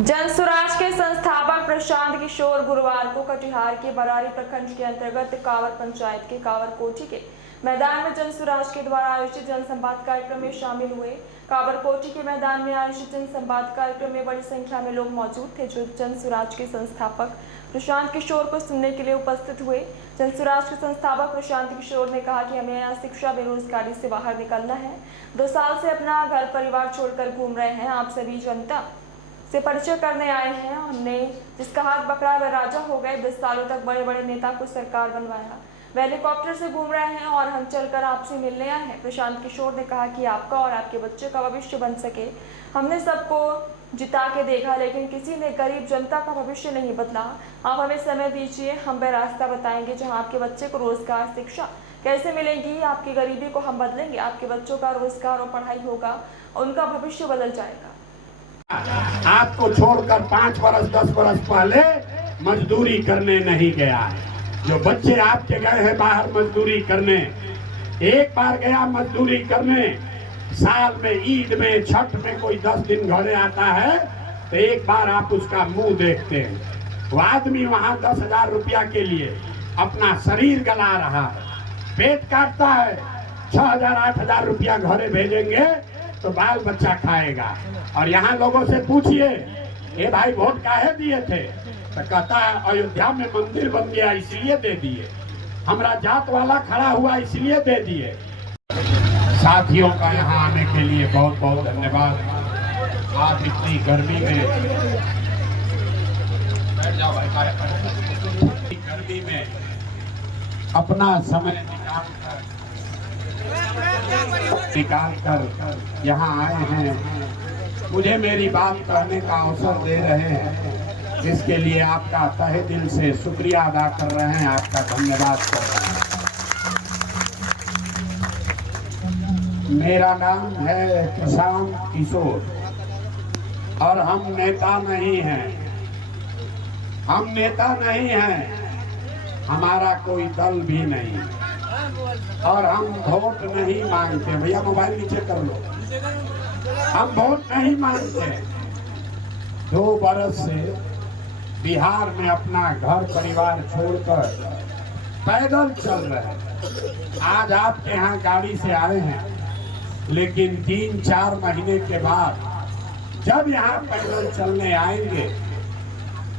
जन स्वराज के संस्थापक प्रशांत किशोर गुरुवार को कटिहार के बरारी प्रखंड के अंतर्गत कावर पंचायत के कावर कोठी के मैदान में जन स्वराज के द्वारा आयोजित जनसंवाद कार्यक्रम में शामिल हुए। कावर कोठी के मैदान में आयोजित जनसंवाद कार्यक्रम में बड़ी संख्या में लोग मौजूद थे जो जन स्वराज के संस्थापक प्रशांत किशोर को सुनने के लिए उपस्थित हुए। जन स्वराज के संस्थापक प्रशांत किशोर ने कहा कि हमें यहाँ शिक्षा बेरोजगारी से बाहर निकलना है। 2 साल से अपना घर परिवार छोड़कर घूम रहे हैं। आप सभी जनता से परिचय करने आए हैं। हमने जिसका हाथ पकड़ा वह राजा हो गए। 10 सालों तक बड़े बड़े नेता को सरकार बनवाया, वह हेलीकॉप्टर से घूम रहे हैं और हम चलकर आपसे मिलने आए हैं। प्रशांत किशोर ने कहा कि आपका और आपके बच्चे का भविष्य बन सके। हमने सबको जिता के देखा लेकिन किसी ने गरीब जनता का भविष्य नहीं बदला। आप हमें समय दीजिए, हम वह रास्ता बताएंगे जहाँ आपके बच्चे को रोजगार शिक्षा कैसे मिलेगी। आपकी गरीबी को हम बदलेंगे, आपके बच्चों का रोजगार और पढ़ाई होगा, उनका भविष्य बदल जाएगा। आपको छोड़कर 5 वर्ष 10 वर्ष पहले मजदूरी करने नहीं गया है। जो बच्चे आपके गए हैं बाहर मजदूरी करने, एक बार गया मजदूरी करने, साल में ईद में छठ में कोई 10 दिन घरे आता है तो एक बार आप उसका मुंह देखते हैं। वो आदमी वहां 10,000 रुपया के लिए अपना शरीर गला रहा है, पेट काटता है। 6,000 8,000 रुपया घरे भेजेंगे तो बाल बच्चा खाएगा। और यहाँ लोगों से पूछिए, ये भाई वोट काहे दिए थे, तो कहता है अयोध्या में मंदिर बन गया इसलिए दे दिए, हमरा जात वाला खड़ा हुआ इसलिए दे दिए। साथियों का यहाँ आने के लिए बहुत बहुत धन्यवाद। आप इतनी गर्मी में अपना समय निकाल कर यहाँ आए हैं, मुझे मेरी बात कहने का अवसर दे रहे हैं, जिसके लिए आपका तहे दिल से शुक्रिया अदा कर रहे हैं, आपका धन्यवाद कर रहे हैं। मेरा नाम है प्रशांत किशोर और हम नेता नहीं हैं, हम नेता नहीं हैं, हमारा कोई दल भी नहीं और हम वोट नहीं मांगते। भैया मोबाइल नीचे कर लो। हम वोट नहीं मांगते। 2 बरस से बिहार में अपना घर परिवार छोड़कर पैदल चल रहे हैं। आज आपके यहाँ गाड़ी से आए हैं, लेकिन 3-4 महीने के बाद जब यहाँ पैदल चलने आएंगे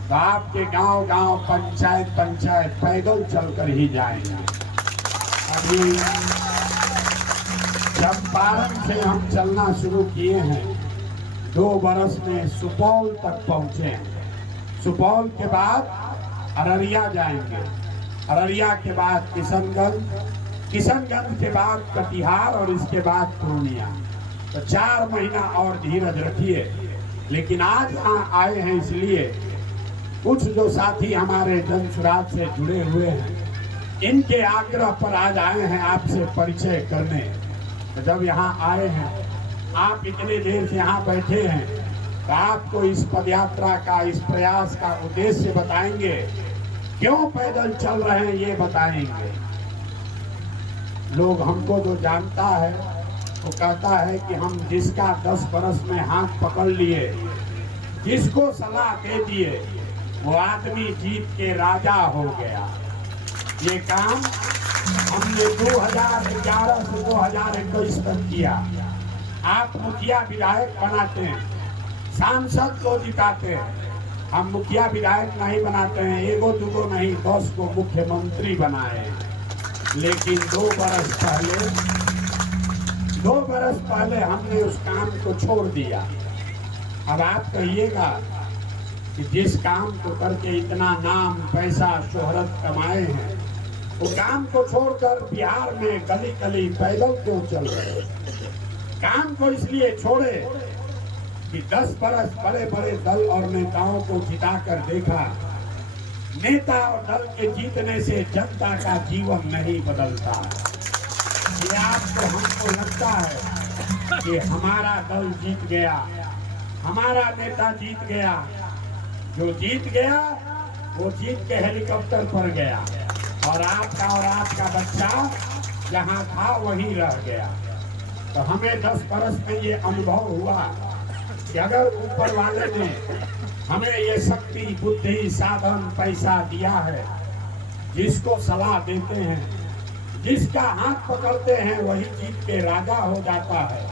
तो आपके गांव-गांव पंचायत पैदल चलकर ही जाएंगे। अभी चंपारण से हम चलना शुरू किए हैं, 2 बरस में सुपौल तक पहुंचे हैं। सुपौल के बाद अररिया जाएंगे, अररिया के बाद किशनगंज के बाद कटिहार और इसके बाद पूर्णिया। तो 4 महीना और धीरज रखिए। लेकिन आज यहाँ आए हैं इसलिए कुछ जो साथी हमारे जन स्वराज से जुड़े हुए हैं, इनके आग्रह पर आज आए हैं आपसे परिचय करने। तो जब यहाँ आए हैं, आप इतने देर से यहाँ बैठे हैं, तो आपको इस पदयात्रा का, इस प्रयास का उद्देश्य बताएंगे। क्यों पैदल चल रहे हैं ये बताएंगे। लोग हमको जो जानता है वो कहता है कि हम जिसका 10 बरस में हाथ पकड़ लिए, जिसको सलाह दे दिए, वो आदमी जीत के राजा हो गया। ये काम हमने 2011 से 2021 तक किया। आप मुखिया विधायक बनाते हैं, सांसद को जिताते हैं, हम मुखिया विधायक नहीं बनाते हैं, 1-2 नहीं 10 को मुख्यमंत्री बनाए। लेकिन 2 बरस पहले हमने उस काम को छोड़ दिया। अब आप कहिएगा कि जिस काम को करके इतना नाम पैसा शोहरत कमाए हैं, वो काम को छोड़कर बिहार में गली गली पैदल क्यों चल रहे। काम को इसलिए छोड़े कि 10 बरस बड़े बड़े दल और नेताओं को जिता कर देखा, नेता और दल के जीतने से जनता का जीवन नहीं बदलता। ये आपको हमको लगता है कि हमारा दल जीत गया, हमारा नेता जीत गया। जो जीत गया वो जीत के हेलीकॉप्टर पर गया और आपका बच्चा जहाँ था वहीं रह गया। तो हमें 10 बरस में ये अनुभव हुआ कि अगर ऊपर वाले ने हमें ये शक्ति, बुद्धि, साधन, पैसा दिया है। जिसको सलाह देते हैं, जिसका हाथ पकड़ते हैं, वही जीत के राजा हो जाता है।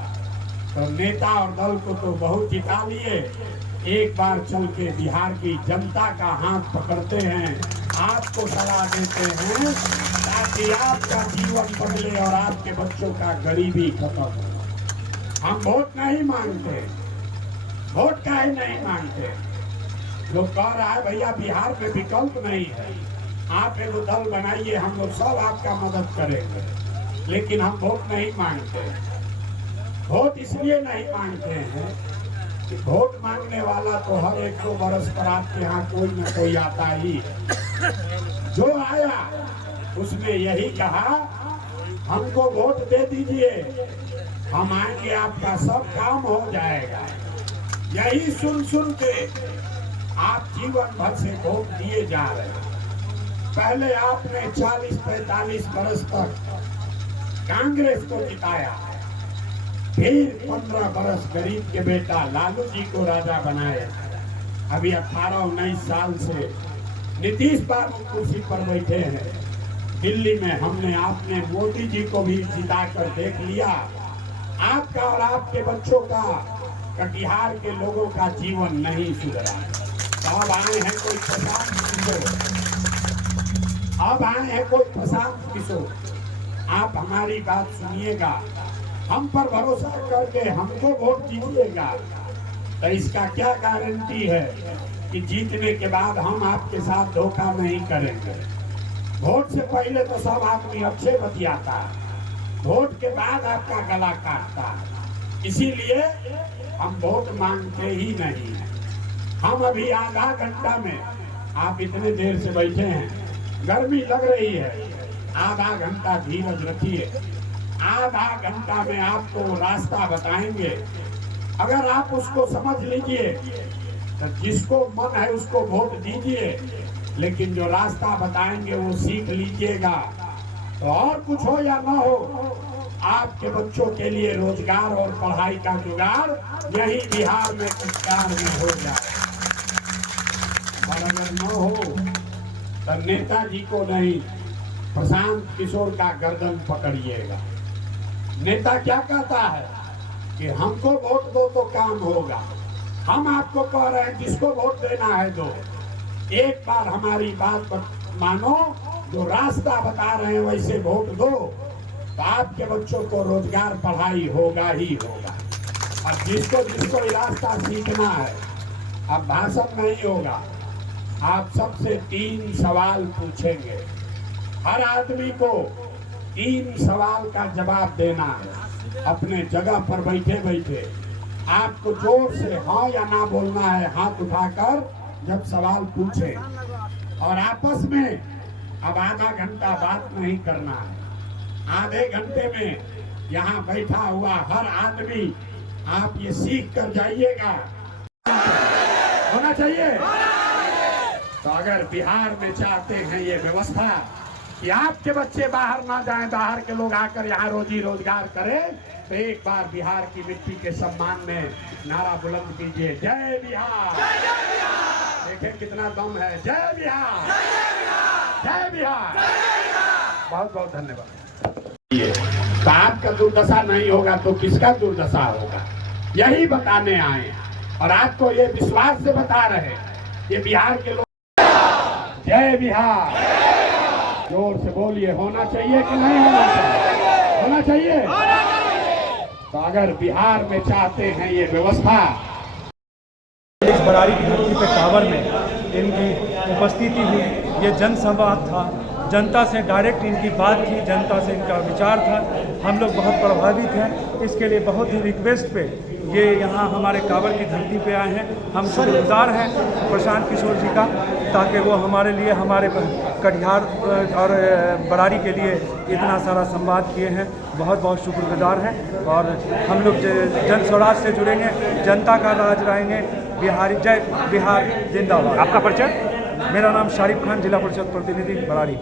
तो नेता और दल को तो बहुत जिता लिए, एक बार चल के बिहार की जनता का हाथ पकड़ते हैं, आपको सलाह देते हैं ताकि आपका जीवन बदले और आपके बच्चों का गरीबी खत्म हो। हम वोट नहीं मांगते, वोट का ही नहीं मांगते। लोग कह रहा है भैया बिहार में विकल्प नहीं है, आप एक दल बनाइए, हम लोग सब आपका मदद करेंगे, लेकिन हम वोट नहीं मांगते। वोट इसलिए नहीं मांगते हैं कि वोट मांगने वाला तो हर 1-2 बरस पर आपके यहाँ कोई न कोई आता ही। जो आया उसने यही कहा हमको वोट दे दीजिए, हम आएंगे, आपका सब काम हो जाएगा। यही सुन सुन के आप जीवन भर से वोट दिए जा रहे हैं। पहले आपने 40-45 बरस तक कांग्रेस को जिताया, फिर 15 बरस गरीब के बेटा लालू जी को राजा बनाए। अभी 18-19 साल से नीतीश बाबू कुर्सी पर बैठे हैं। दिल्ली में हमने आपने मोदी जी को भी जिता कर देख लिया। आपका और आपके बच्चों का, कटिहार के लोगों का जीवन नहीं सुधरा। अब आए हैं कोई प्रशांत किशोर, अब आए हैं कोई प्रशांत किशोर, आप हमारी बात सुनिएगा, हम पर भरोसा करके हमको वोट दीजिएगा। तो इसका क्या गारंटी है कि जीतने के बाद हम आपके साथ धोखा नहीं करेंगे। वोट से पहले तो सब आदमी अच्छे बतियाता है, वोट के बाद आपका गला काटता है। इसीलिए हम वोट मांगते ही नहीं। हम अभी आधा घंटा में, आप इतने देर से बैठे हैं, गर्मी लग रही है, आधा घंटा धीरज रखिए। आधा घंटा में आपको रास्ता बताएंगे, अगर आप उसको समझ लीजिए तो जिसको मन है उसको वोट दीजिए, लेकिन जो रास्ता बताएंगे वो सीख लीजिएगा। तो और कुछ हो या ना हो, आपके बच्चों के लिए रोजगार और पढ़ाई का जुगाड़ यही बिहार में कुछ कार में हो जाए। और अगर न हो तो नेताजी को नहीं, प्रशांत किशोर का गर्दन पकड़िएगा। नेता क्या कहता है कि हमको वोट दो तो काम होगा। हम आपको कह रहे हैं जिसको वोट देना है दो। एक बार हमारी बात मानो, जो रास्ता बता रहे हैं वैसे वोट दो, तो आपके बच्चों को रोजगार पढ़ाई होगा ही होगा। और जिसको जिसको ये रास्ता सीखना है, अब भाषण नहीं होगा, आप सबसे 3 सवाल पूछेंगे। हर आदमी को 3 सवाल का जवाब देना है। अपने जगह पर बैठे बैठे आपको जोर से हाँ या ना बोलना है, हाथ उठाकर जब सवाल पूछे। और आपस में अब आधा घंटा बात नहीं करना है। आधे घंटे में यहाँ बैठा हुआ हर आदमी आप ये सीख कर जाइएगा, होना चाहिए। तो अगर बिहार में चाहते हैं ये व्यवस्था कि आपके बच्चे बाहर ना जाएं, बाहर के लोग आकर यहाँ रोजी रोजगार करें, तो एक बार बिहार की मिट्टी के सम्मान में नारा बुलंद कीजिए, जय बिहार। देखें कितना दम है, जय बिहार, जय बिहार। बहुत बहुत धन्यवाद। तो आपका दुर्दशा नहीं होगा तो किसका दुर्दशा होगा, यही बताने आए। और आपको ये विश्वास से बता रहे, ये बिहार के लोग, जय बिहार। जोर से बोलिए, होना चाहिए कि नहीं होना चाहिए? होना चाहिए। तो अगर बिहार में चाहते हैं ये व्यवस्था, इस बरारी की धरती पे कांवर में इनकी उपस्थिति हुई, ये जनसंवाद था, जनता से डायरेक्ट इनकी बात थी, जनता से इनका विचार था। हम लोग बहुत प्रभावित हैं। इसके लिए बहुत ही रिक्वेस्ट पे ये यहाँ हमारे कांवर की धरती पे आए हैं। हम शुक्रगुजार हैं प्रशांत किशोर जी का, ताकि वो हमारे लिए, हमारे कटिहार और बरारी के लिए इतना सारा संवाद किए हैं। बहुत बहुत शुक्रगुजार हैं। और हम लोग जन स्वराज से जुड़ेंगे, जनता का राज रहेंगे। बिहारी, जय बिहार जिंदाबाद। आपका परिचय? मेरा नाम शारिफ खान, जिला परिषद प्रतिनिधि बरारी।